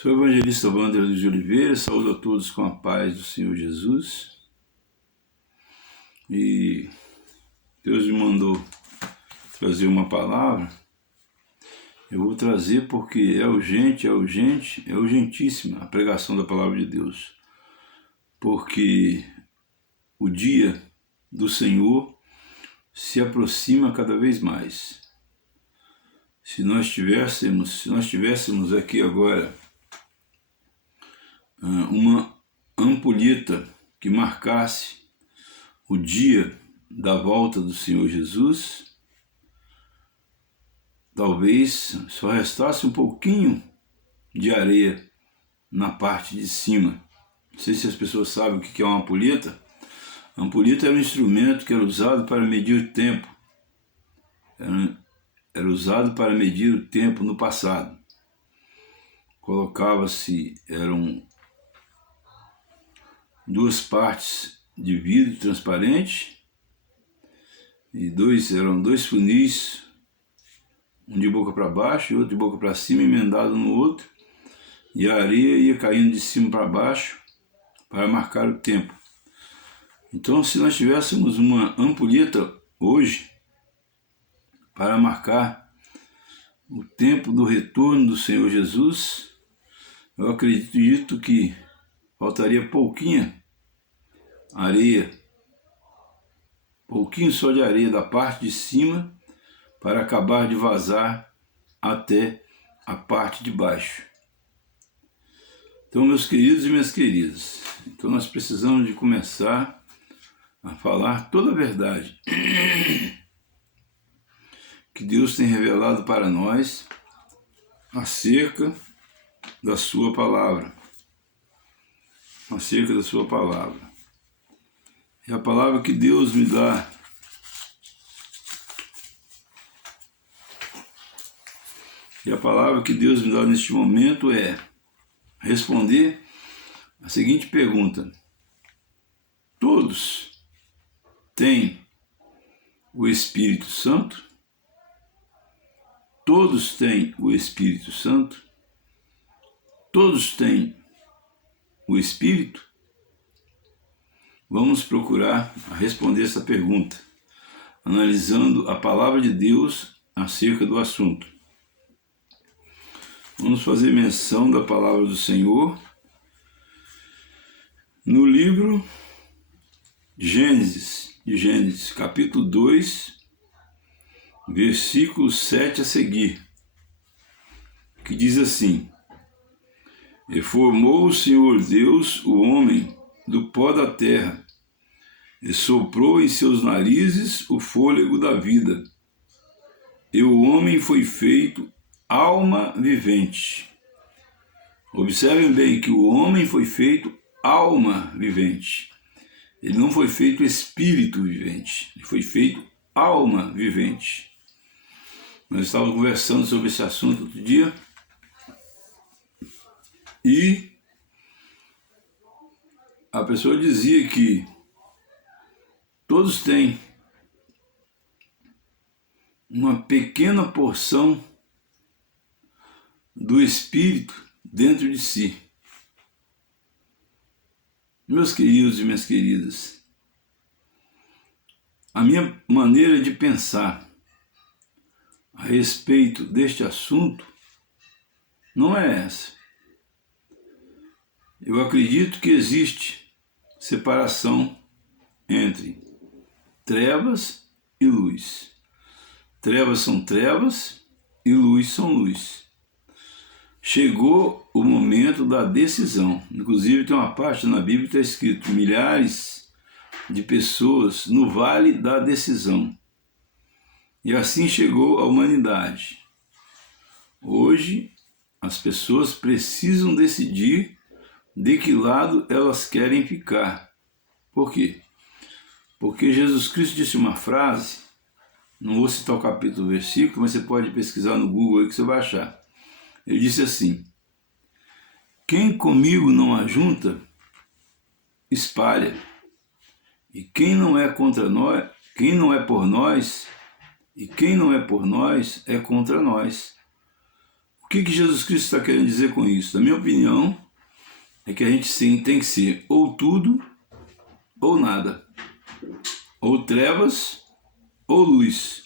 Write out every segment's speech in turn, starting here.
Sou o evangelista Wander de Oliveira, saúdo a todos com a paz do Senhor Jesus. E Deus me mandou trazer uma palavra. Eu vou trazer porque é urgentíssima a pregação da palavra de Deus. Porque o dia do Senhor se aproxima cada vez mais. Se nós tivéssemos aqui agora uma ampulheta que marcasse o dia da volta do Senhor Jesus, talvez só restasse um pouquinho de areia na parte de cima. Não sei se as pessoas sabem o que é uma ampulheta. A ampulheta era um instrumento que era usado para medir o tempo. Era usado para medir o tempo no passado. Eram duas partes de vidro transparente e eram dois funis, um de boca para baixo e outro de boca para cima, emendado no outro, e a areia ia caindo de cima para baixo para marcar o tempo. Então, se nós tivéssemos uma ampulheta hoje para marcar o tempo do retorno do Senhor Jesus, eu acredito que faltaria pouquinho só de areia da parte de cima para acabar de vazar até a parte de baixo. Então, meus queridos e minhas queridas, então nós precisamos de começar a falar toda a verdade que Deus tem revelado para nós acerca da sua palavra. Acerca da sua palavra. E a palavra que Deus me dá neste momento é responder a seguinte pergunta: todos têm o Espírito Santo? Todos têm o Espírito Santo? Todos têm o Espírito? Vamos procurar responder essa pergunta, analisando a palavra de Deus acerca do assunto. Vamos fazer menção da palavra do Senhor no livro de Gênesis, capítulo 2, versículo 7 a seguir, que diz assim: E formou o Senhor Deus o homem do pó da terra, e soprou em seus narizes o fôlego da vida, e o homem foi feito alma vivente. Observem bem que o homem foi feito alma vivente. Ele não foi feito espírito vivente, ele foi feito alma vivente. Nós estávamos conversando sobre esse assunto outro dia, e a pessoa dizia que todos têm uma pequena porção do Espírito dentro de si. Meus queridos e minhas queridas, a minha maneira de pensar a respeito deste assunto não é essa. Eu acredito que existe separação entre trevas e luz. Trevas são trevas e luz são luz. Chegou o momento da decisão. Inclusive tem uma parte na Bíblia que está escrito: milhares de pessoas no vale da decisão. E assim chegou a humanidade. Hoje as pessoas precisam decidir de que lado elas querem ficar. Por quê? Porque Jesus Cristo disse uma frase, não vou citar o capítulo e o versículo, mas você pode pesquisar no Google aí que você vai achar. Ele disse assim: quem comigo não ajunta, espalha. E quem não é contra nós, quem não é por nós, e quem não é por nós, é contra nós. O que Jesus Cristo está querendo dizer com isso? Na minha opinião, é que a gente sim tem que ser ou tudo ou nada, ou trevas ou luz.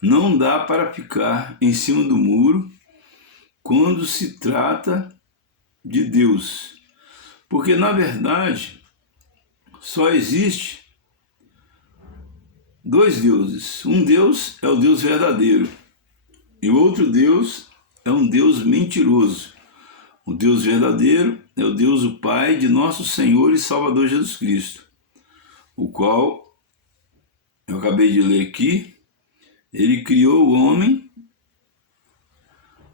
Não dá para ficar em cima do muro quando se trata de Deus, porque na verdade só existe dois deuses. Um Deus é o Deus verdadeiro e o outro Deus é um Deus mentiroso. O Deus verdadeiro é o Deus, o Pai de nosso Senhor e Salvador Jesus Cristo, o qual eu acabei de ler aqui. Ele criou o homem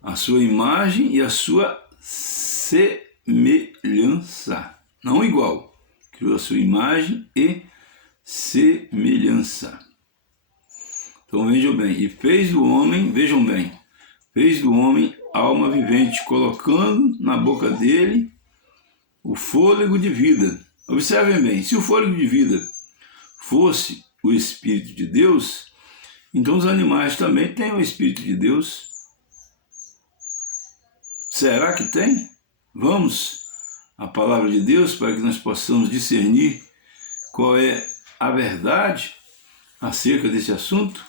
à sua imagem e à sua semelhança, não igual. Criou a sua imagem e semelhança. Então vejam bem, e fez do homem, vejam bem, fez do homem alma vivente, colocando na boca dele o fôlego de vida. Observem bem, se o fôlego de vida fosse o Espírito de Deus, então os animais também têm o Espírito de Deus. Será que tem? Vamos à palavra de Deus para que nós possamos discernir qual é a verdade acerca desse assunto.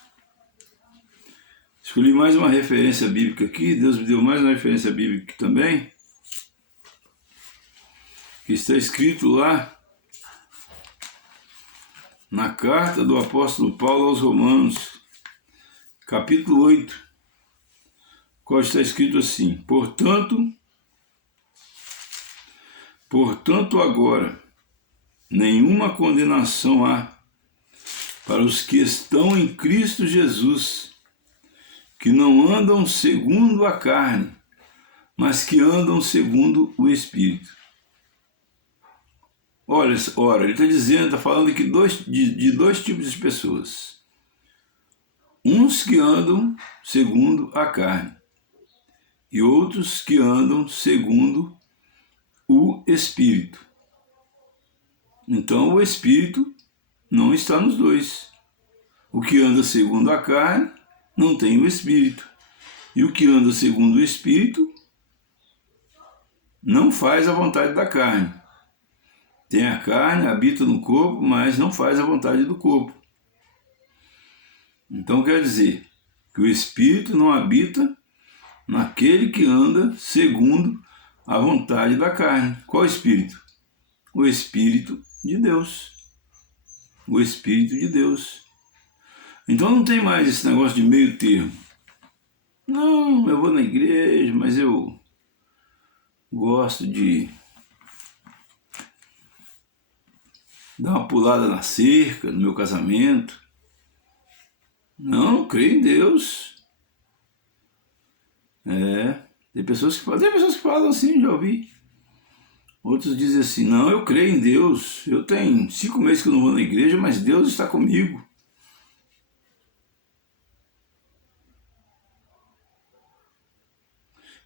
Escolhi mais uma referência bíblica aqui, Deus me deu mais uma referência bíblica também, que está escrito lá na carta do apóstolo Paulo aos Romanos, capítulo 8, qual está escrito assim: Portanto agora, nenhuma condenação há para os que estão em Cristo Jesus, que não andam segundo a carne, mas que andam segundo o Espírito. Ora, ele está dizendo, está falando aqui de dois tipos de pessoas. Uns que andam segundo a carne e outros que andam segundo o Espírito. Então o Espírito não está nos dois. O que anda segundo a carne não tem o Espírito. E o que anda segundo o Espírito não faz a vontade da carne. Tem a carne, habita no corpo, mas não faz a vontade do corpo. Então quer dizer que o Espírito não habita naquele que anda segundo a vontade da carne. Qual Espírito? O Espírito de Deus. O Espírito de Deus. Então não tem mais esse negócio de meio termo. Não, eu vou na igreja, mas eu gosto de dar uma pulada na cerca no meu casamento. Não, creio em Deus. Tem pessoas que falam assim, já ouvi. Outros dizem assim, não, eu creio em Deus. Eu tenho 5 meses que eu não vou na igreja, mas Deus está comigo.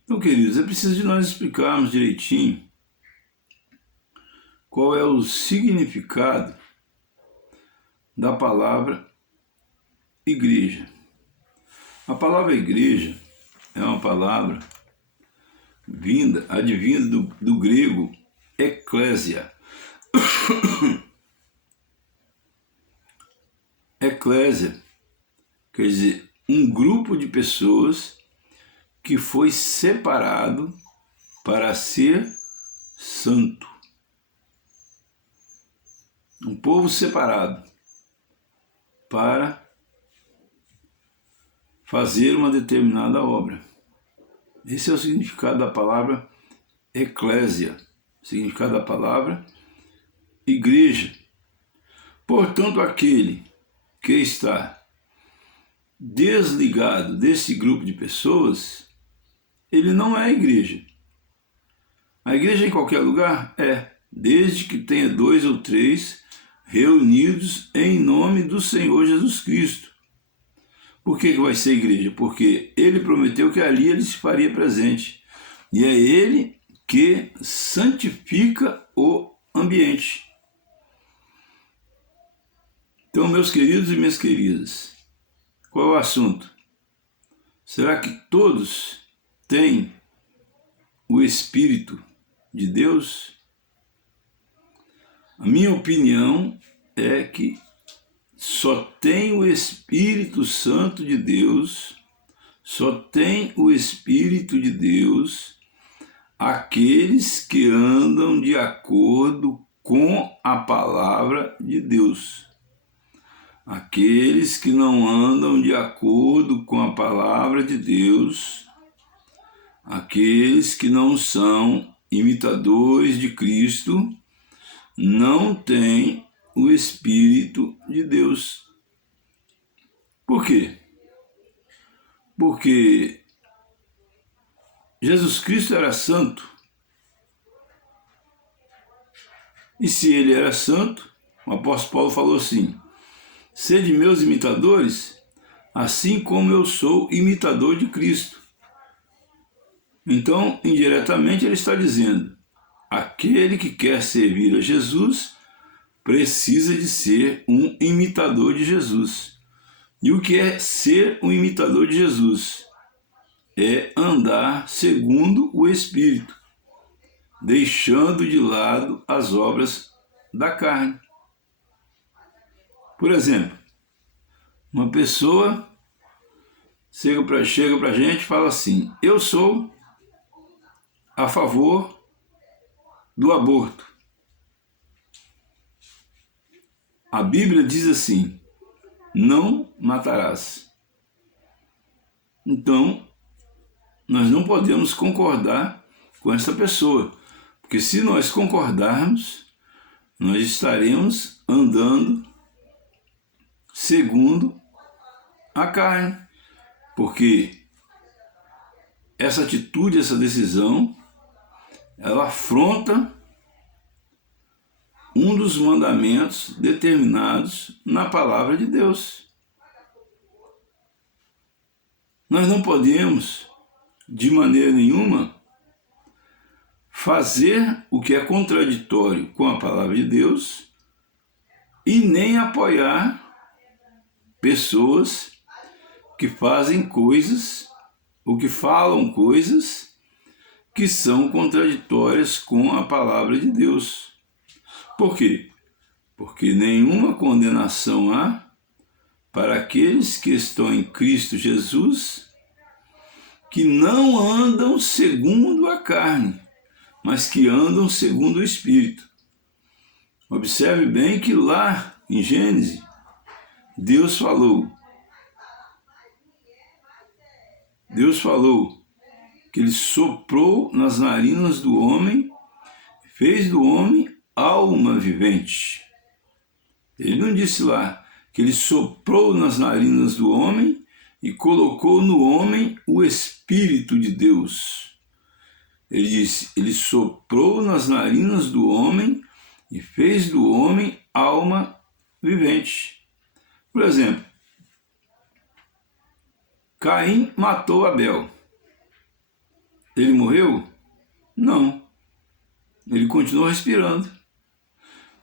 Então, queridos, é preciso de nós explicarmos direitinho qual é o significado da palavra igreja. A palavra igreja é uma palavra advinda do grego eclésia. Eclésia quer dizer um grupo de pessoas que foi separado para ser santo. Um povo separado para fazer uma determinada obra. Esse é o significado da palavra eclésia, o significado da palavra igreja. Portanto, aquele que está desligado desse grupo de pessoas, ele não é a igreja. A igreja em qualquer lugar desde que tenha 2 ou 3 reunidos em nome do Senhor Jesus Cristo. Por que vai ser igreja? Porque ele prometeu que ali ele se faria presente. E é ele que santifica o ambiente. Então, meus queridos e minhas queridas, qual é o assunto? Será que todos tem o Espírito de Deus? A minha opinião é que só tem o Espírito Santo de Deus, só tem o Espírito de Deus aqueles que andam de acordo com a palavra de Deus. Aqueles que não andam de acordo com a palavra de Deus, aqueles que não são imitadores de Cristo, não têm o Espírito de Deus. Por quê? Porque Jesus Cristo era santo. E se ele era santo, o apóstolo Paulo falou assim: sede meus imitadores, assim como eu sou imitador de Cristo. Então, indiretamente, ele está dizendo: aquele que quer servir a Jesus precisa de ser um imitador de Jesus. E o que é ser um imitador de Jesus? É andar segundo o Espírito, deixando de lado as obras da carne. Por exemplo, uma pessoa chega para a gente e fala assim: eu sou a favor do aborto. A Bíblia diz assim: não matarás. Então, nós não podemos concordar com essa pessoa, porque se nós concordarmos, nós estaremos andando segundo a carne, porque essa atitude, essa decisão, ela afronta um dos mandamentos determinados na palavra de Deus. Nós não podemos, de maneira nenhuma, fazer o que é contraditório com a palavra de Deus e nem apoiar pessoas que fazem coisas ou que falam coisas que são contraditórias com a palavra de Deus. Por quê? Porque nenhuma condenação há para aqueles que estão em Cristo Jesus, que não andam segundo a carne, mas que andam segundo o Espírito. Observe bem que lá em Gênesis, Deus falou que ele soprou nas narinas do homem, fez do homem alma vivente. Ele não disse lá que ele soprou nas narinas do homem e colocou no homem o Espírito de Deus. Ele disse: ele soprou nas narinas do homem e fez do homem alma vivente. Por exemplo, Caim matou Abel. Ele morreu? Não. Ele continuou respirando.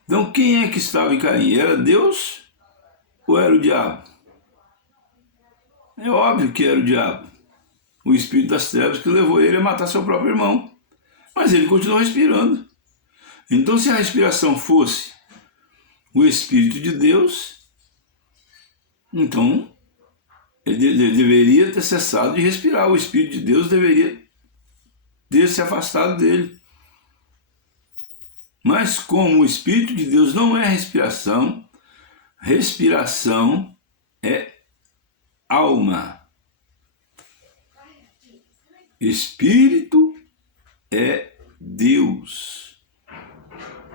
Então, quem é que estava em Caim? Era Deus ou era o diabo? É óbvio que era o diabo, o espírito das trevas que levou ele a matar seu próprio irmão. Mas ele continuou respirando. Então, se a respiração fosse o Espírito de Deus, então ele deveria ter cessado de respirar. O Espírito de Deus deveria ter se afastado dele. Mas como o Espírito de Deus não é respiração, respiração é alma. Espírito é Deus.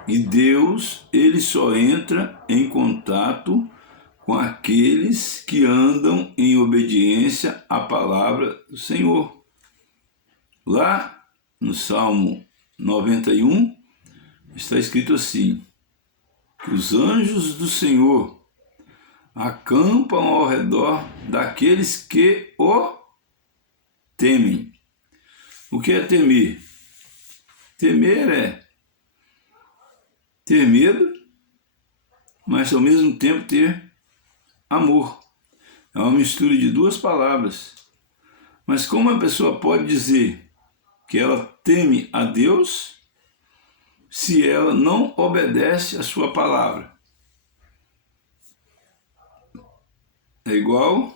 E Deus, ele só entra em contato com aqueles que andam em obediência à palavra do Senhor. Lá no Salmo 91, está escrito assim: que os anjos do Senhor acampam ao redor daqueles que o temem. O que é temer? Temer é ter medo, mas ao mesmo tempo ter amor. É uma mistura de duas palavras. Mas como a pessoa pode dizer que ela teme a Deus se ela não obedece a sua palavra? É igual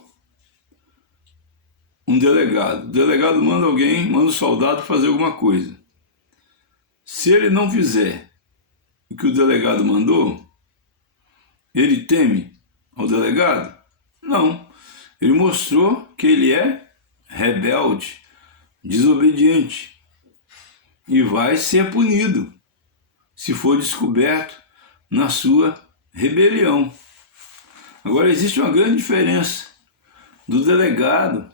um delegado. O delegado manda manda um soldado fazer alguma coisa. Se ele não fizer o que o delegado mandou, ele teme ao delegado? Não. Ele mostrou que ele é rebelde, desobediente e vai ser punido se for descoberto na sua rebelião. Agora, existe uma grande diferença do delegado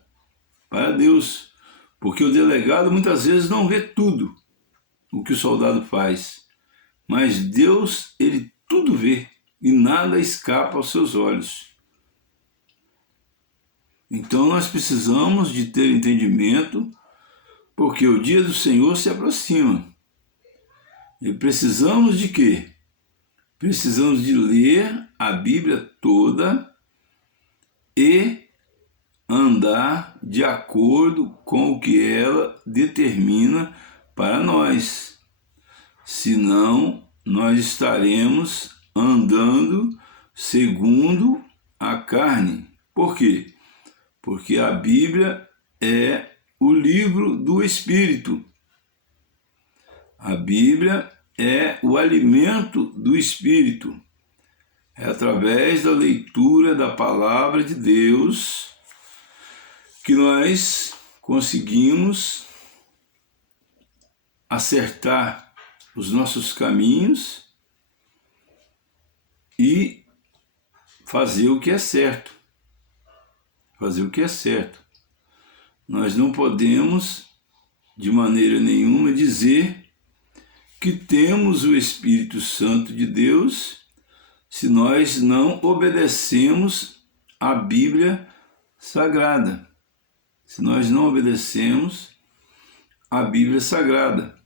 para Deus, porque o delegado muitas vezes não vê tudo o que o soldado faz, mas Deus, ele tudo vê e nada escapa aos seus olhos. Então nós precisamos de ter entendimento, porque o dia do Senhor se aproxima. E precisamos de quê? Precisamos de ler a Bíblia toda e andar de acordo com o que ela determina para nós. Senão, nós estaremos andando segundo a carne. Por quê? Porque a Bíblia é o livro do Espírito. A Bíblia é o alimento do Espírito. É através da leitura da Palavra de Deus que nós conseguimos acertar os nossos caminhos e fazer o que é certo. Fazer o que é certo. Nós não podemos, de maneira nenhuma, dizer que temos o Espírito Santo de Deus se nós não obedecemos à Bíblia Sagrada. Se nós não obedecemos à Bíblia Sagrada.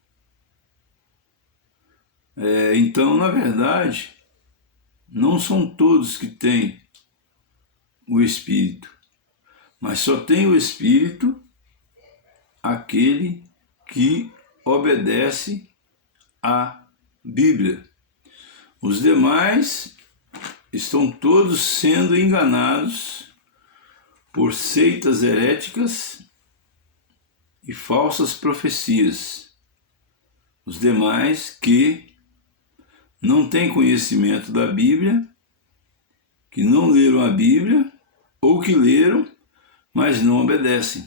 Então, na verdade, não são todos que têm o Espírito, mas só tem o Espírito aquele que obedece à Bíblia. Os demais estão todos sendo enganados por seitas heréticas e falsas profecias. Os demais que não têm conhecimento da Bíblia, que não leram a Bíblia, ou que leram, mas não obedecem.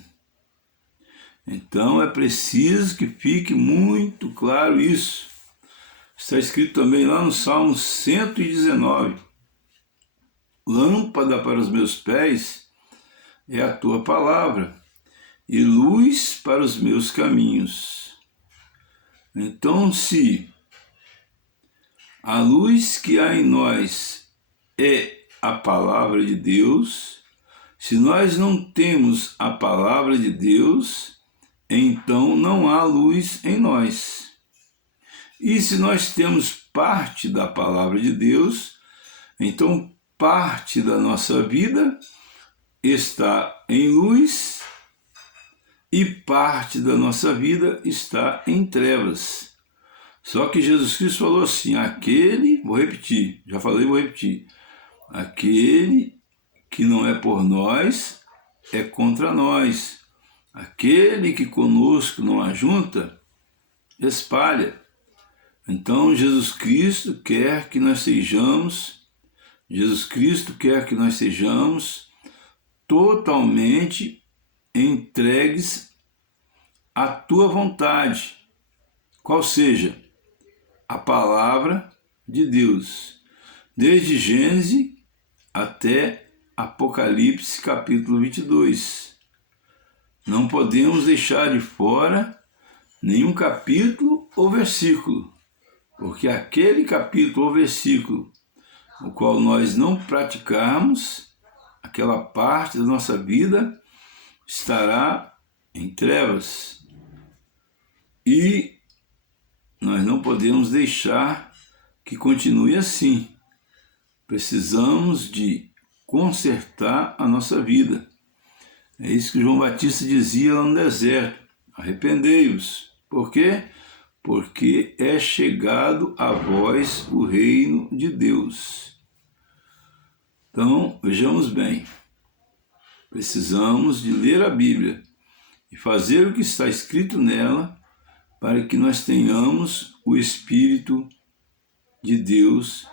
Então é preciso que fique muito claro isso. Está escrito também lá no Salmo 119. Lâmpada para os meus pés é a tua palavra, e luz para os meus caminhos. Então, se a luz que há em nós é a palavra de Deus, se nós não temos a palavra de Deus, então não há luz em nós. E se nós temos parte da palavra de Deus, então parte da nossa vida está em luz e parte da nossa vida está em trevas. Só que Jesus Cristo falou assim, vou repetir, já falei, vou repetir, aquele que não é por nós é contra nós. Aquele que conosco não ajunta, espalha. Então Jesus Cristo quer que nós sejamos totalmente entregues à tua vontade, qual seja a palavra de Deus, desde Gênesis até Apocalipse capítulo 22. Não podemos deixar de fora nenhum capítulo ou versículo, porque aquele capítulo ou versículo o qual nós não praticarmos, aquela parte da nossa vida estará em trevas. E nós não podemos deixar que continue assim. Precisamos de consertar a nossa vida. É isso que João Batista dizia lá no deserto: arrependei-vos. Por quê? Porque é chegado a vós o reino de Deus. Então, vejamos bem, precisamos de ler a Bíblia e fazer o que está escrito nela para que nós tenhamos o Espírito de Deus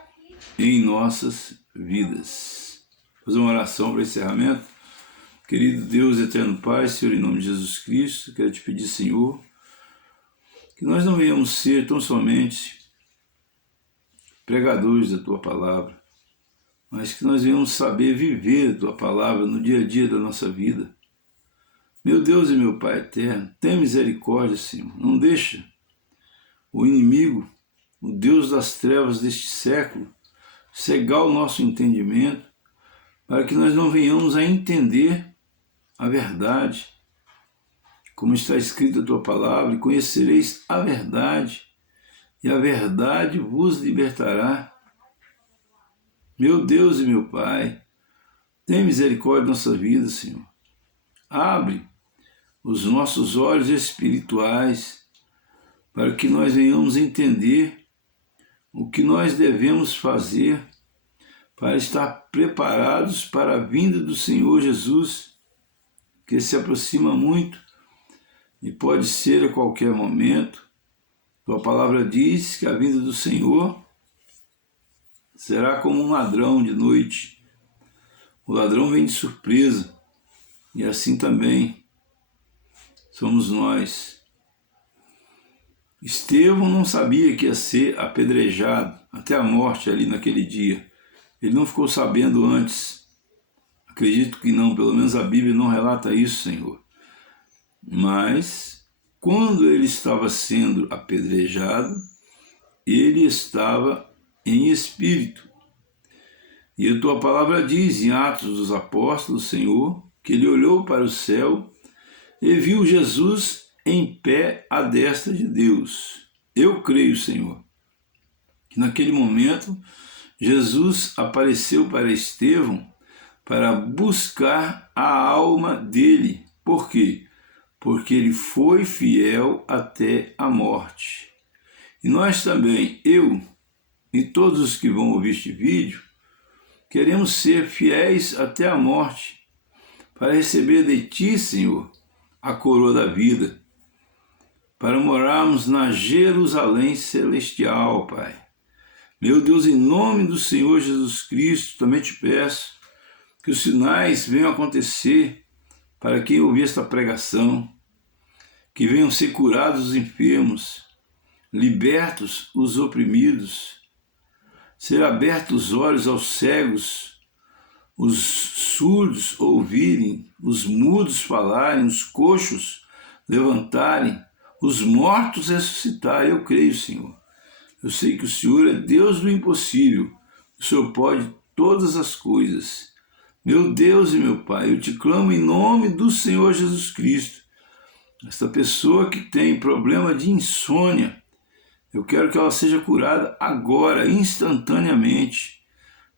em nossas vidas. Vou fazer uma oração para encerramento. Querido Deus, eterno Pai, Senhor, em nome de Jesus Cristo, quero te pedir, Senhor, que nós não venhamos ser tão somente pregadores da Tua Palavra, mas que nós venhamos saber viver a Tua Palavra no dia a dia da nossa vida. Meu Deus e meu Pai eterno, tenha misericórdia, Senhor. Não deixa o inimigo, o Deus das trevas deste século, cegar o nosso entendimento, para que nós não venhamos a entender a verdade, como está escrito a Tua Palavra, e conhecereis a verdade, e a verdade vos libertará. Meu Deus e meu Pai, tenha misericórdia da nossa vida, Senhor. Abre os nossos olhos espirituais para que nós venhamos entender o que nós devemos fazer para estar preparados para a vinda do Senhor Jesus, que se aproxima muito e pode ser a qualquer momento. Tua palavra diz que a vinda do Senhor será como um ladrão de noite. O ladrão vem de surpresa, e assim também somos nós. Estevão não sabia que ia ser apedrejado até a morte ali naquele dia. Ele não ficou sabendo antes. Acredito que não, pelo menos a Bíblia não relata isso, Senhor. Mas, quando ele estava sendo apedrejado, ele estava em espírito. E a Tua palavra diz em Atos dos Apóstolos, Senhor, que ele olhou para o céu e viu Jesus em pé à destra de Deus. Eu creio, Senhor, que naquele momento Jesus apareceu para Estevão para buscar a alma dele. Por quê? Porque ele foi fiel até a morte. E nós também, eu e todos os que vão ouvir este vídeo, queremos ser fiéis até a morte, para receber de Ti, Senhor, a coroa da vida, para morarmos na Jerusalém celestial, Pai. Meu Deus, em nome do Senhor Jesus Cristo, também te peço que os sinais venham acontecer para quem ouvir esta pregação, que venham ser curados os enfermos, libertos os oprimidos, ser abertos os olhos aos cegos, os surdos ouvirem, os mudos falarem, os coxos levantarem, os mortos ressuscitarem. Eu creio, Senhor. Eu sei que o Senhor é Deus do impossível. O Senhor pode todas as coisas. Meu Deus e meu Pai, eu te clamo em nome do Senhor Jesus Cristo. Esta pessoa que tem problema de insônia, eu quero que ela seja curada agora, instantaneamente,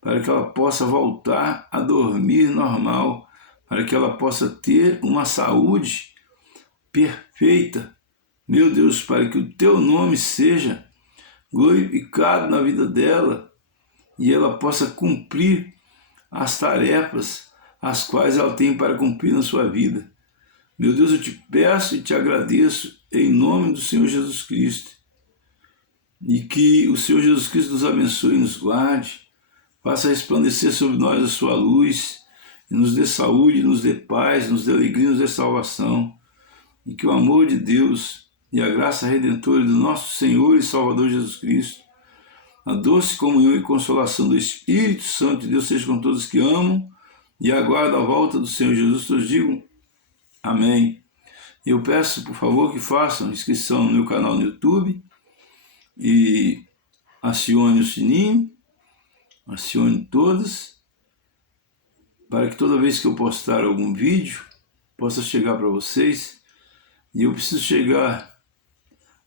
para que ela possa voltar a dormir normal, para que ela possa ter uma saúde perfeita. Meu Deus, para que o Teu nome seja glorificado na vida dela e ela possa cumprir as tarefas as quais ela tem para cumprir na sua vida. Meu Deus, eu te peço e te agradeço em nome do Senhor Jesus Cristo. E que o Senhor Jesus Cristo nos abençoe e nos guarde, faça resplandecer sobre nós a sua luz, e nos dê saúde, nos dê paz, nos dê alegria, nos dê salvação. E que o amor de Deus e a graça redentora do nosso Senhor e Salvador Jesus Cristo, a doce comunhão e consolação do Espírito Santo de Deus seja com todos que amam e aguardam a volta do Senhor Jesus. Todos digam amém. Eu peço, por favor, que façam inscrição no meu canal no YouTube e acione o sininho, acione todas, para que toda vez que eu postar algum vídeo, possa chegar para vocês. E eu preciso chegar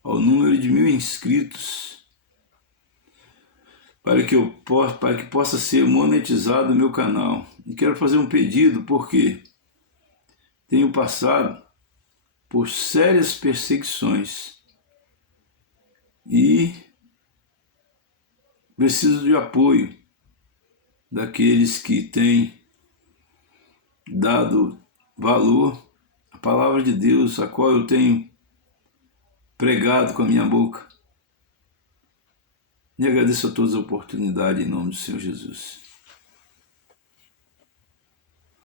ao número de 1000 inscritos, para que possa ser monetizado o meu canal. E quero fazer um pedido, porque tenho passado por sérias perseguições e preciso de apoio daqueles que têm dado valor à palavra de Deus, a qual eu tenho pregado com a minha boca. E agradeço a todas as oportunidades em nome do Senhor Jesus.